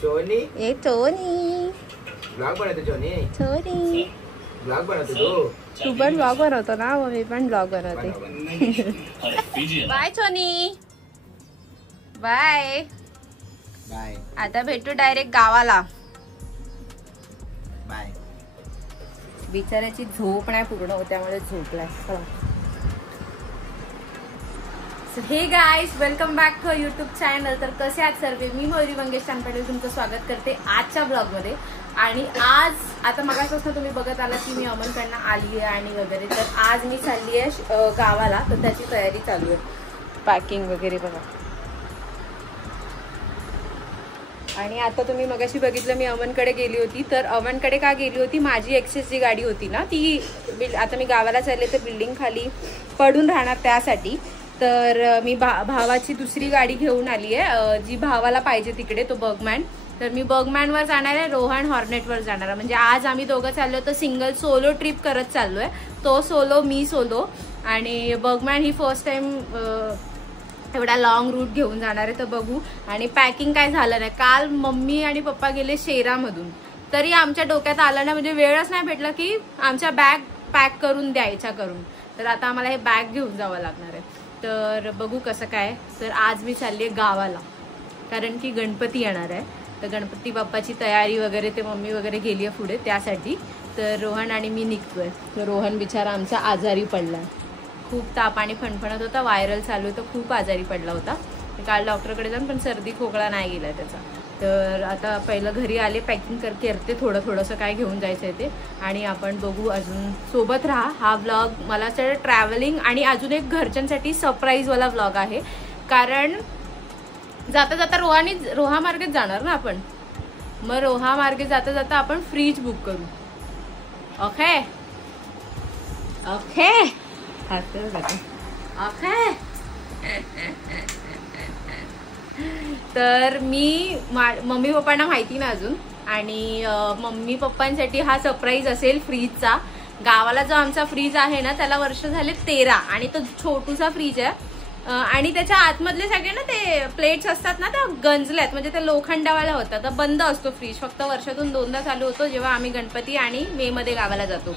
चोनी ए चोनी blog बनवतो चोनी blog बनवतो तू पण ब्लॉग बनवतो ना मग मी पण ब्लॉग बनवते बाय चोनी बाय बाय आता भेटू डायरेक्ट गावाला बाय बिचाऱ्याची झोप नाही पूर्ण होत त्यामुळे झोपलाय हे guys welcome back to YouTube channel. तर कसे आहात सर्व? मी मयुरी मंगेश चांदपाडे तुमचं स्वागत करते आजच्या ब्लॉग मध्ये. आणि आज आता मगापासून तुम्ही बघत आला की मी अमनकडनं आली आहे आणि वगैरे. तर आज मी चालली आहे गावाला. तर त्याची तयारी चालू आहे, पॅकिंग वगैरे बघा. आणि आता तुम्ही मगाशी बघितलं मी अमनकडे गेली होती. तर अमनकडे का गेली होती, माझी एक्सेस जी गाडी होती ना ती आता मी गावाला चालले तर बिल्डिंग खाली पडून राहणार त्यासाठी. तर मी भावाची दुसरी गाडी घेऊन आली आहे जी भावाला पाहिजे तिकडे, तो बर्गमॅन. तर मी बर्गमॅनवर जाणार आहे, रोहन हॉर्नेटवर जाणार आहे. म्हणजे आज आम्ही दोघं चाललो तर सिंगल सोलो ट्रिप करत चाललोय. तो सोलो मी सोलो. आणि बर्गमॅन ही फर्स्ट टाइम एवढा लॉंग रूट घेऊन जाणार आहे. तर बघू. आणि पॅकिंग काय झालं नाही. काल मम्मी आणि पप्पा गेले शेरामधून तरी आमच्या डोक्यात आलं नाही, म्हणजे वेळच नाही भेटला की आमच्या बॅग पॅक करून द्यायच्या करून. तर आता आम्हाला हे बॅग घेऊन जावं लागणार आहे. तर बघू कसं काय. तर आज मी चालली आहे गावाला कारण की गणपती येणार आहे. तर गणपती बाप्पाची तयारी वगैरे ते मम्मी वगैरे गेली आहे पुढे त्यासाठी. तर रोहन आणि मी निघतोय. तर रोहन बिचारा आमचा आजारी पडला, खूप ताप आणि फणफणत होता, व्हायरल चालू होतं, खूप आजारी पडला होता. काल डॉक्टरकडे जाऊन पण सर्दी खोकला नाही गेला त्याचा. तर आता पहिलं घरी आले, पॅकिंग करते थोडंसं काय घेऊन जायचं आहे ते. आणि आपण बघू, अजून सोबत राहा. हा व्लॉग मला असं ट्रॅव्हलिंग आणि अजून एक घरच्यांसाठी सरप्राईजवाला व्लॉग आहे. कारण जाता जाता रोहा मार्गेत जाणार ना आपण. मग रोहा मार्गे जाता जाता आपण फ्रीज बुक करू. Okay okay okay. तर मी मम्मी पप्पांना माहिती ना अजून. आणि मम्मी पप्पांसाठी हा सरप्राईज असेल फ्रीजचा. गावाला जो आमचा फ्रीज आहे ना त्याला वर्ष झाले 13 आणि तो छोटूसा फ्रीज आहे. आणि त्याच्या आतमधले सगळे ना ते प्लेट्स असतात ना त्या गंजल्यात, म्हणजे ते लोखंडावाला होता. तर बंद असतो फ्रीज, फक्त वर्षातून 2दा चालू होतो जेव्हा आम्ही गणपती आणि मे मध्ये गावाला जातो.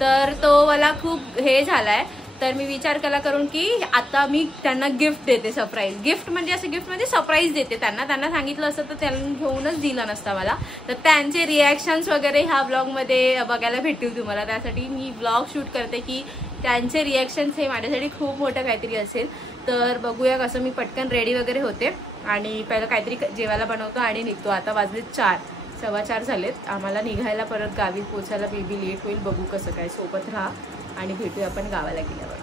तर तो मला खूप हे झालाय. तर मी विचार केला करून की आता मी त्यांना गिफ्ट देते, सरप्राईज गिफ्ट. म्हणजे असं गिफ्ट म्हणजे सरप्राईज देते त्यांना सांगितलं असतं तर त्यांना घेऊनच दिलं नसतं मला. तर त्यांचे रिॲक्शन्स वगैरे ह्या ब्लॉगमध्ये बघायला भेटतील तुम्हाला. त्यासाठी मी ब्लॉग शूट करते की त्यांचे रिॲक्शन्स हे माझ्यासाठी खूप मोठं काहीतरी असेल. तर बघूया कसं. मी पटकन रेडी वगैरे होते आणि पहिलं काहीतरी जेवायला बनवतो आणि निघतो. आता वाजले 4, 4:15 झालेत. आम्हाला निघायला परत गावी पोचायला बेबी लेट होईल. बघू कसं काय. सोबत राहा आणि भेटूया आपण गावाला गेल्यावर.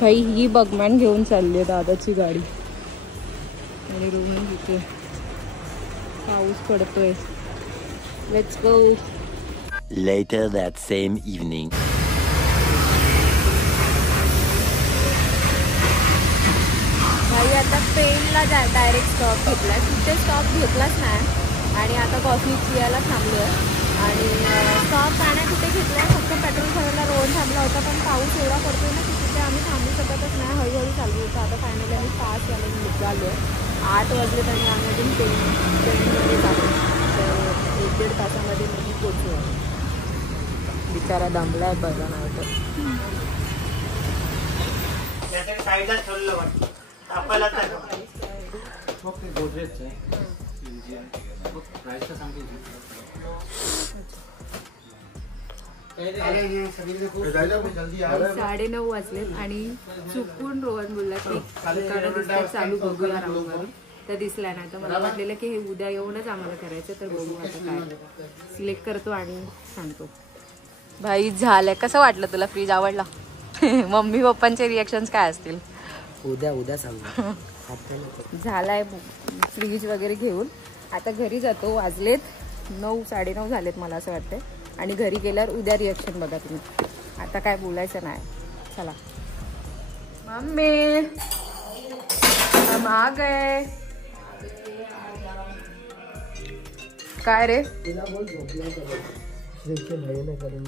भाई ही बर्गमॅन घेऊन चालली आहे दादाची गाडी. आणि रूम घेते, पाऊस पडतोय. Let's go. Later that same evening. भाई आता पेनला डायरेक्ट स्टॉप घेतलाय. तिथे स्टॉप घेतलाच नाही आणि आता कॉफी पियाला थांबलोय. आणि स्टॉप काय कुठे घेतलाय, फक्त पेट्रोल भरायला रोड थांबला होता. पण पाऊस एवढा पडतोय ना की तिथे आम्ही थांबू शकतच नाही, हळूहळू चालू होतं. आता फायनली आम्ही 5 वाजता निघालो. 8 वाजले तरी आम्ही अजून ट्रेनमध्ये जातो. तर 1-1.5 तासामध्ये मी पोचलो. बिचारा दमलाय बघा नाही तर. साडे 9 वाजलेत आणि चुकून रोहन बोलला की दुकानं दिसतात चालू, बघूया राहून. तर दिसला नाही. तर मला वाटलेलं की हे उद्या येऊनच आम्हाला करायचं. तर बघू आता काय सिलेक्ट करतो आणि सांगतो. भाई झालंय. कसं वाटलं तुला? फ्रीज आवडला? मम्मी पप्पांचे रिॲक्शन्स काय असतील? उद्या सांग. झालाय फ्रीज वगैरे घेऊन. आता घरी जातो. वाजलेत 9, 9:30 झालेत मला असं वाटतंय. आणि घरी गेल्यावर उद्या रिॲक्शन बघा तुम्ही. आता काय बोलायचं नाही. चला मम्मी हम आ गए. काय रे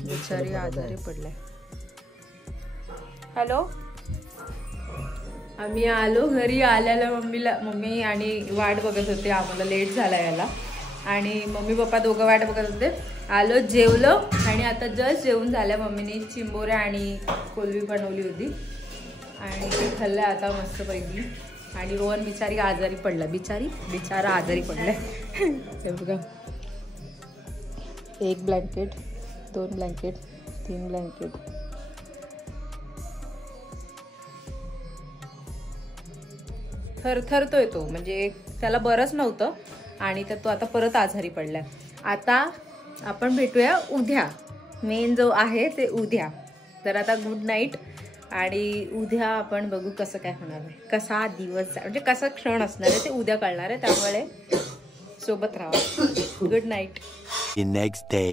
बिचारी आजारी पडलाय. हॅलो आम्ही आलो घरी. आल्याला मम्मी आणि वाट बघत होते, आम्हाला लेट झाला यायला. आणि मम्मी पप्पा दोघं वाट बघत होते. आलो, जेवलो आणि आता जस्ट जेवून झाल्या. मम्मीने चिंबोऱ्या आणि कोलबी बनवली होती आणि ते खाल्लं आता मस्तपैकी. आणि रोहन बिचारी आजारी पडला. बिचारा आजारी पडलाय. हे बघा, 1 ब्लँकेट, 2 ब्लँकेट, 3 ब्लँकेट. थरथरतोय तो, म्हणजे त्याला बरंच नव्हतं आणि तर तो आता परत आजारी पडलाय. आता आपण भेटूया उद्या. मेन जो आहे ते उद्या. तर आता गुड नाईट. आणि उद्या आपण बघू कसं काय होणार आहे, कसा दिवस म्हणजे कसा क्षण असणार आहे ते उद्या कळणार आहे. त्यामुळे सोबत राहा. Good night. Next day.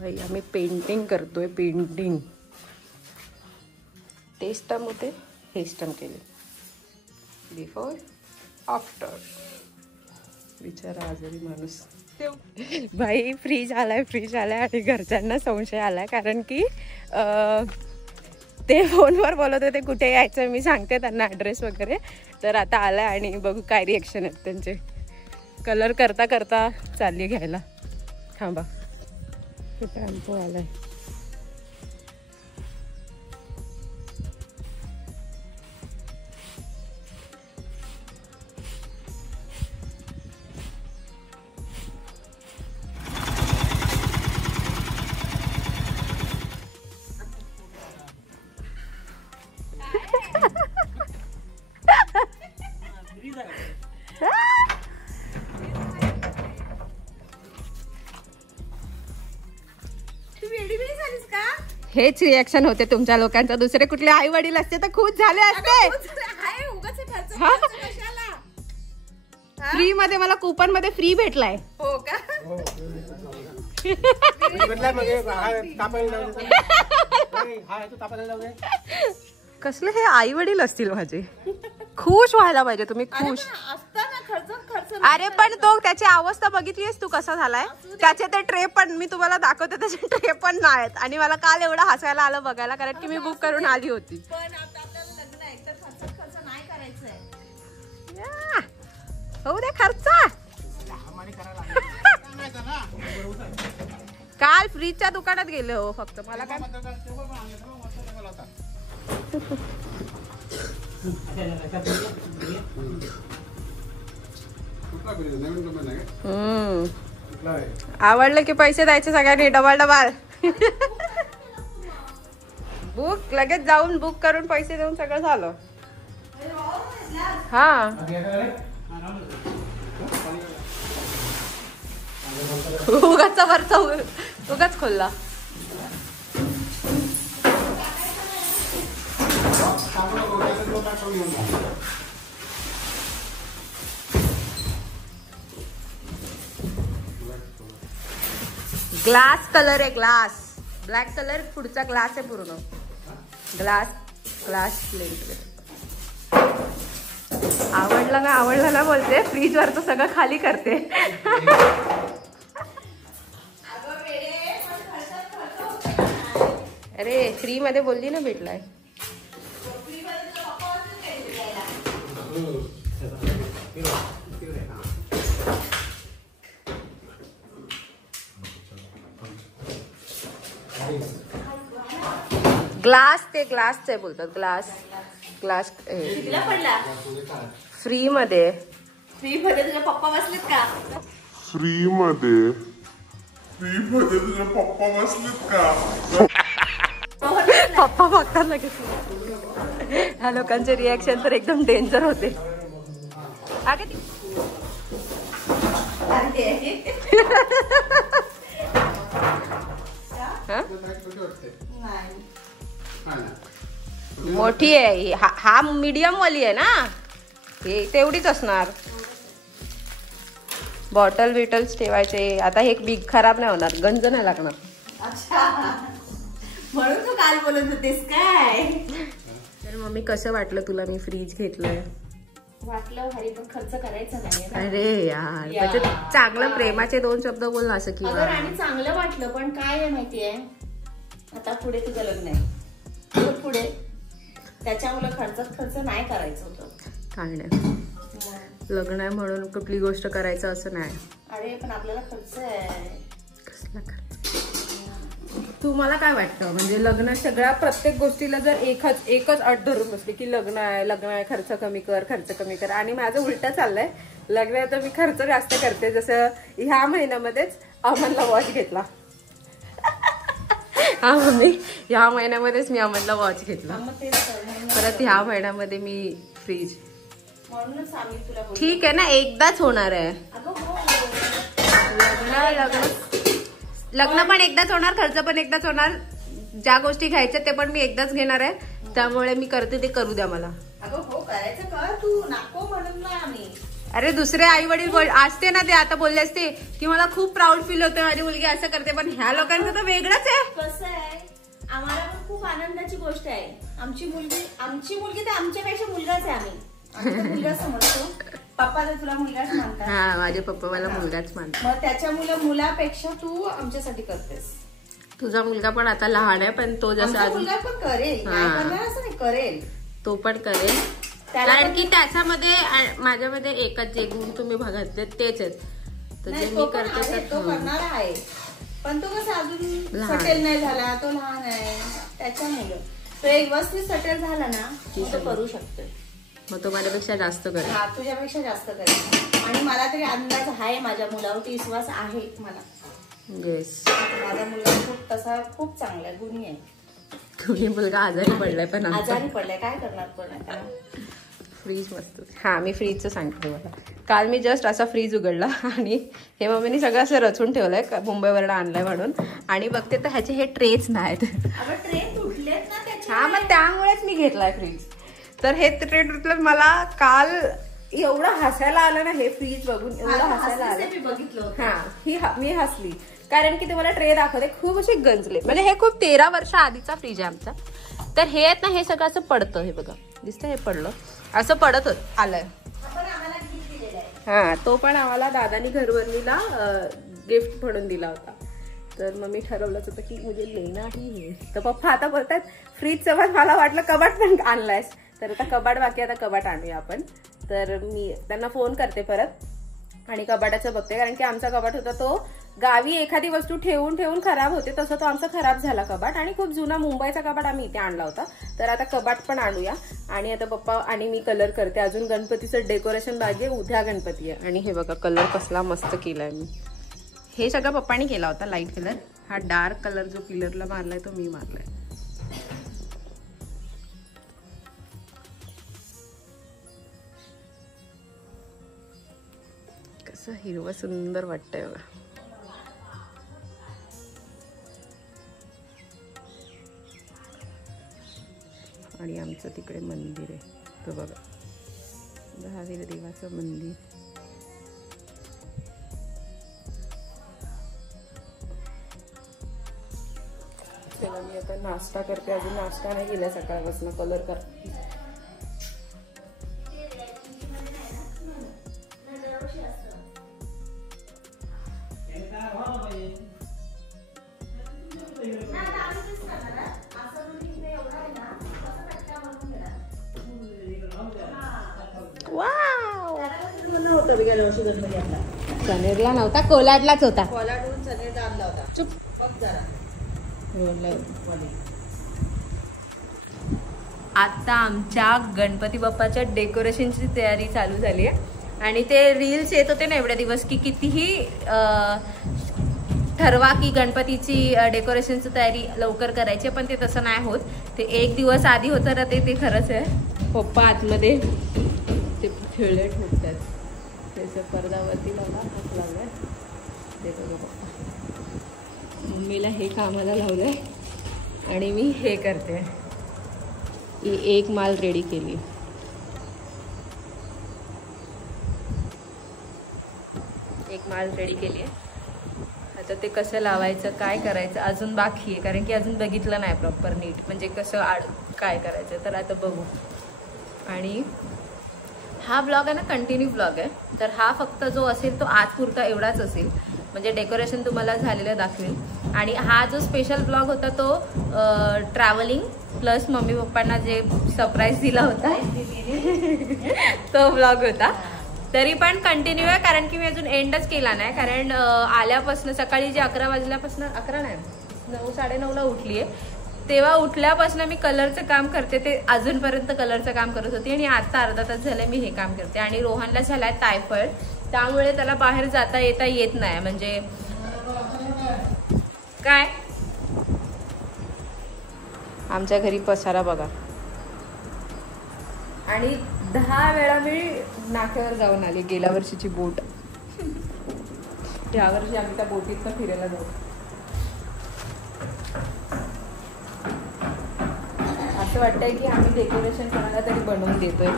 भाई आम्ही पेंटिंग करतोय. पेंटिंग ते स्टम होते, हे स्टम केले. Before after. विचारा आजारी माणूस. भाई फ्रीज आलाय आणि घरच्यांना संशय आलाय, कारण की ते फोनवर बोलत होते कुठे यायचं. मी सांगते त्यांना ॲड्रेस वगैरे. तर आता आलाय आणि बघू काय रिॲक्शन आहेत त्यांचे. कलर करता करता चालली घ्यायला. थांबा, टेम्पो आलाय. हेच रिॲक्शन होते तुमच्या लोकांचं. दुसरे कुठले आई वडील असते तर खुश झाले असते. फ्री मध्ये मला कूपन मध्ये फ्री भेटलाय. हो का? कसले हे आई वडील असतील माझे. खुश व्हायला पाहिजे तुम्ही, खुश. अरे पण तो त्याची अवस्था बघितलीस तू कसा झालाय. त्याचे ते ट्रे पण मी तुम्हाला दाखवते, त्याचे ट्रे पण नाहीत. आणि मला काल एवढं हसायला आलं बघायला, कारण की मी बुक करून आली होती. हो दे खर्च. काल फ्रीजच्या दुकानात गेले हो फक्त. मला काय आवडलं की पैसे द्यायचे सगळ्यांनी डबल. बुक लगेच जाऊन बुक करून पैसे देऊन सगळं झालं. हा उगाचा वरचा उगाच खोलला. ग्लास कलर आहे, ग्लास. ब्लॅक कलर पुढचा ग्लास आहे पूर्ण. Glass plain. आवडला ना बोलते. फ्रीज वरचं सगळं खाली करते. अरे फ्री मध्ये बोलली ना भेटलाय. ग्लासचे बोलतात. ग्लास फ्री मध्ये तुझे पप्पा बसलेत का? फ्री मध्ये तुझे पप्पा बसलेत का? पप्पा बघतात लगेच. ह्या लोकांचे रिॲक्शन तर एकदम डेंजर होते. मोठी आहे हा मीडियम वाली आहे ना, हे तेवढीच असणार. बॉटल बिटल्स ठेवायचे. आता हे बिग खराब नाही होणार, गंज नाही लागणार. म्हणून तू काल बोलत होतेस काय? तर मम्मी कसं वाटलं तुला मी फ्रीज घेतलंय? वाटलं भारी पण खर्च करायचा नाही. अरे यार म्हणजे चांगलं प्रेमाचे 2 शब्द बोल असं की अगर आणि चांगलं वाटलं पण काय आहे माहितीये, आता पुढे तुझं लग्न आहे, पुढे त्याच्यामुळे खर्च नाही करायचं होतं. काय नाही, लग्न आहे म्हणून कुठली गोष्ट करायचं असं नाही. अरे पण आपल्याला खर्च आहे. कसला खर्च? तुम्हाला काय वाटतं म्हणजे लग्न सगळ्या प्रत्येक गोष्टीला जर एकच अट धरून बसली की लग्न आहे खर्च कमी कर, आणि माझं उलट चाललंय, लग्न आहे तर मी खर्च जास्त करते. जसं ह्या महिन्यामध्येच अमनला वॉच घेतला. हा मम्मी, ह्या महिन्यामध्येच मी अमनला वॉच घेतला. परत ह्या महिन्यामध्ये मी फ्रीज. ठीक आहे ना, एकदाच होणार आहे लग्न पण एकदाच होणार, खर्च पण एकदाच होणार, ज्या गोष्टी घ्यायच्या ते पण मी एकदाच घेणार आहे. त्यामुळे मी करते ते करू द्या मला. अरे दुसरे आई वडील असते ना ते आता बोलले असते की मला खूप प्राऊड फील होतं माझी मुलगी असं करते, पण ह्या लोकांचं तर वेगळंच आहे. कसं आहे, आम्हाला पण खूप आनंदाची गोष्ट आहे. आमची मुलगी तर आमच्यापेक्षा मुलगाच आहे. आम्ही मुलगा समजतो. पप्पा तर तुला मुलगाच मानतात. हा, माझे पप्पा मला मुलगाच मानतात. मग त्याच्यामुळे मुलापेक्षा तू आमच्यासाठी करतेस. तुझा मुलगा पण आता लहान आहे, पण तो जसा मुलगा पण करेल, असं नाही करेल, तो पण करेल. कारण की त्याच्यामध्ये माझ्यामध्ये एकच जे गुण तुम्ही बघितले तेच आहेत. तर जे मी करते तो करणार आहे, पण तो कसं अजून सटेल नाही झाला, तो लहान आहे. त्याच्यामुळे तो एक व्यवस्थित सटेल झाला ना तो करू शकतो. मग तो माझ्यापेक्षा जास्त करेल. हा, तुझ्यापेक्षा जास्त करेल. आणि मला तरी अंदाज आहे, माझ्या मुलावरती विश्वास आहे मला. येस, माझा मुलगा खूप चांगला आहे, गुणी आहे. गुणी मुलगा आजारी पडलाय, पण आजारी पडलाय, काय करणार पण. फ्रीज मस्त. हा, मी फ्रीजचं सांगते मला. काल मी जस्ट असा फ्रीज उघडला आणि हे मम्मीने सगळं असं रचून ठेवलंय, मुंबईवरून आणलंय म्हणून. आणि बघते तर ह्याचे हे ट्रेच नाहीत. ट्रे तुटलेत ना त्याचे. हा, मग त्यामुळेच मी घेतलाय फ्रीज. तर हे ट्रे तुटलं. मला काल एवढं हसायला आलं ना हे फ्रीज बघून, एवढं हसायला आलं. हा, मी हसली कारण की तुम्हाला ट्रे दाखवते, खूप असे गंजले. म्हणजे हे खूप 13 वर्ष आधीचा फ्रीज आहे आमचा. तर हे आहेत ना, हे सगळं असं पडतं. हे बघा, दिसतं, हे पडलं असं पडत आलंय. हा, तो पण आम्हाला दादानी घरवरणीला गिफ्ट म्हणून दिला होता. तर मग मी ठरवलंच होतं की मुझे लेना ही है. तर पप्पा आता बोलतात फ्रीज सोबत मला वाटलं कबाट पण आणलायस. तर आता कबाट बाकी, आता कबाट आणूया आपण. तर मी त्यांना फोन करते परत आणि कबाटाचं बघते, कारण की आमचा कबाट होता तो गावी एखादी वस्तू ठेवून ठेवून खराब होते, तसं तो आमचा खराब झाला कबाट. आणि खूप जुना मुंबईचा कबाट आम्ही इथे आणला होता. तर आता कबाट पण आणूया. आणि आता पप्पा आणि मी कलर करते. अजून गणपतीचं डेकोरेशन बाकी आहे, उद्या गणपती आहे. आणि हे बघा कलर कसला मस्त केलाय मी. हे सगळं पप्पानी केला होता, लाईट कलर. हा डार्क कलर जो पिलरला मारलाय तो मी मारलाय. कसं हिरवं सुंदर वाटतंय बघा. आणि आमचं तिकडे मंदिर आहे, तो बघा, महावीर देवाचं मंदिर. चला मी आता नाश्ता करते. अजून नाश्ता नाही केला सकाळपासून, कलर करते. कनेरला नव्हता, कोलाडलाच होता. कोलाडून चनेरला आणला होता. चुप बघ जरा. आता आमच्या गणपती बाप्पाच्या डेकोरेशनची तयारी चालू झाली आहे. आणि ते रील्स येत होते ना एवढ्या दिवस की कितीही ठरवा की गणपतीची डेकोरेशनची तयारी लवकर करायची, पण ते तसं नाही होत. ते 1 दिवस आधी होतं ना, ते खरंच आहे. पप्पा आतमध्ये ते खेळले ठेवतात, त्याच्या पडद्यावरती लावलाय. ते बघा पप्पा, मम्मीला हे कामाला लावलंय आणि मी हे करते. ही एक माल रेडी केली. एक माल रेडी केली आहे. आता ते कसं लावायचं, काय करायचं अजून बाकी आहे, कारण की अजून बघितलं नाही प्रॉपर नीट, म्हणजे कसं काय करायचं. तर आता बघू. आणि हा ब्लॉग आहे ना कंटिन्यू ब्लॉग आहे, तर हा फक्त जो असेल तो आज पुरता एवढाच असेल, म्हणजे डेकोरेशन तुम्हाला झालेलं दाखवेल. आणि हा जो स्पेशल ब्लॉग होता तो ट्रॅव्हलिंग प्लस मम्मी पप्पांना जे सरप्राईज दिला होता तो ब्लॉग होता. तरी पण कंटिन्यू आहे, कारण की मी अजून एंडच केला नाही. कारण आल्यापासून सकाळी जे 11 वाजल्यापासून 11 नाही 9 साडेनऊला उठली आहे, तेव्हा उठल्यापासून मी कलरचं काम करते. ते अजूनपर्यंत कलरचं काम करत होती आणि आता अर्धा तास झालं मी हे काम करते. आणि रोहनला झालाय टायफॉइड, त्यामुळे त्याला बाहेर जाता येता येत नाही. म्हणजे काय आमच्या घरी पसारा बघा. आणि 10 वेळा मी नाक्यावर जाऊन आली. गेल्या वर्षीची बोट, यावर्षी आम्ही त्या बोटीतनं फिरायला जाऊ. असं वाटतंय की आम्ही डेकोरेशन कोणाला तरी बनवून देतोय.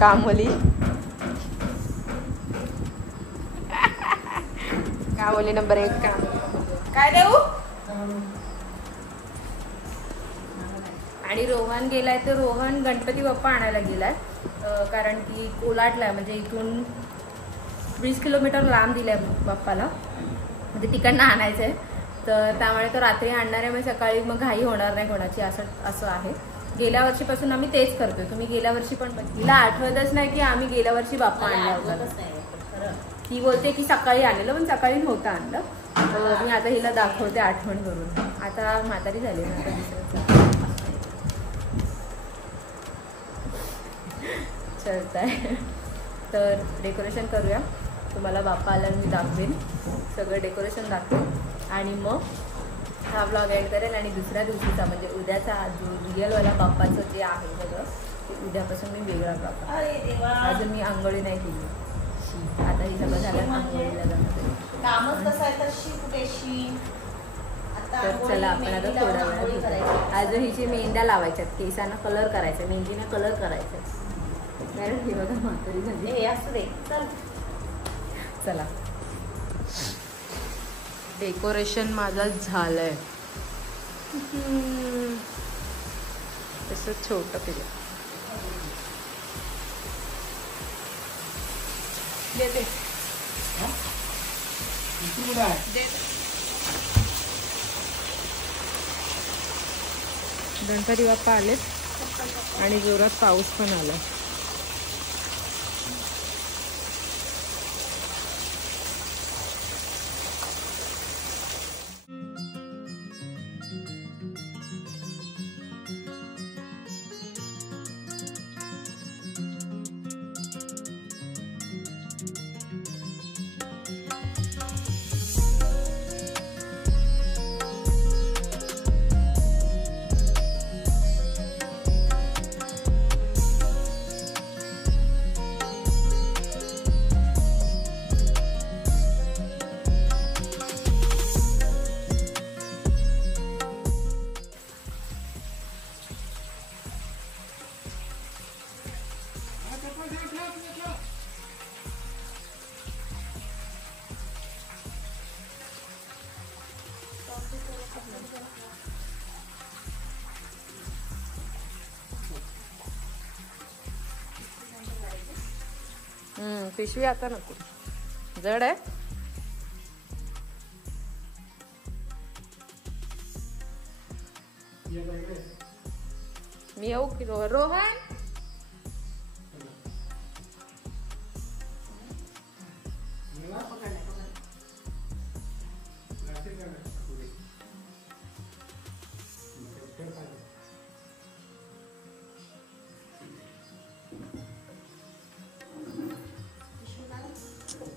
कामोली कामोली नंबर 1 काम. काय देऊ? आणि रोहन गेलाय, तर रोहन गणपती बाप्पा आणायला गेलाय. कारण की कोलाटलाय, म्हणजे इथून 20 किलोमीटर लांब दिलाय बाप्पाला, म्हणजे तिकडनं आणायचंय. तर त्यामुळे तो रात्री आणणार आहे, मग सकाळी मग घाई होणार नाही कोणाची, असं आहे. गेल्या वर्षीपासून आम्ही तेच करतोय. तुम्ही गेल्या वर्षी पण तिला आठवतच नाही की आम्ही गेल्या वर्षी बाप्पा आणला होता. ती बोलते की सकाळी आणलेलं, पण सकाळी नव्हतं आणलं. तर मी आता हिला दाखवते आठवण करून. आता म्हातारी झाली ना, आता दुसरं चलताय. तर डेकोरेशन करूया. तुम्हाला बाप्पा आल्यावर मी दाखवेन, सगळं डेकोरेशन दाखवेन. आणि मग हा ब्लॉग एंड करेल. आणि दुसऱ्या दिवशीचा म्हणजे उद्याचा जो रिअलवाला बाप्पाचं जे आहे सगळं, ते उद्यापासून मी वेगळा बाप्पा. अजून मी आंघोळी नाही केली. आता ही सगळं झालं, आंघोळीला जाणार. तर चला आपण आता थोड्या वेळात अजून हिची मेहंद्या लावायच्यात, केसांना कलर करायचा, मेहंदीने कलर करायचा. कारण हे बघा म्हातारी झाली. असं दे चला. डेकोरेशन माझा झालंय तसं छोटं पिलं. गणपती बाप्पा आलेत आणि जोरात पाऊस पण आला. पिशवी आता नको, जड आहे. मी येऊ की रोहन?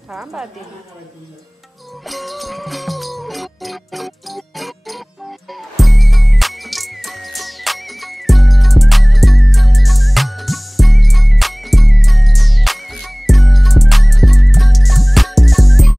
थांब आधी.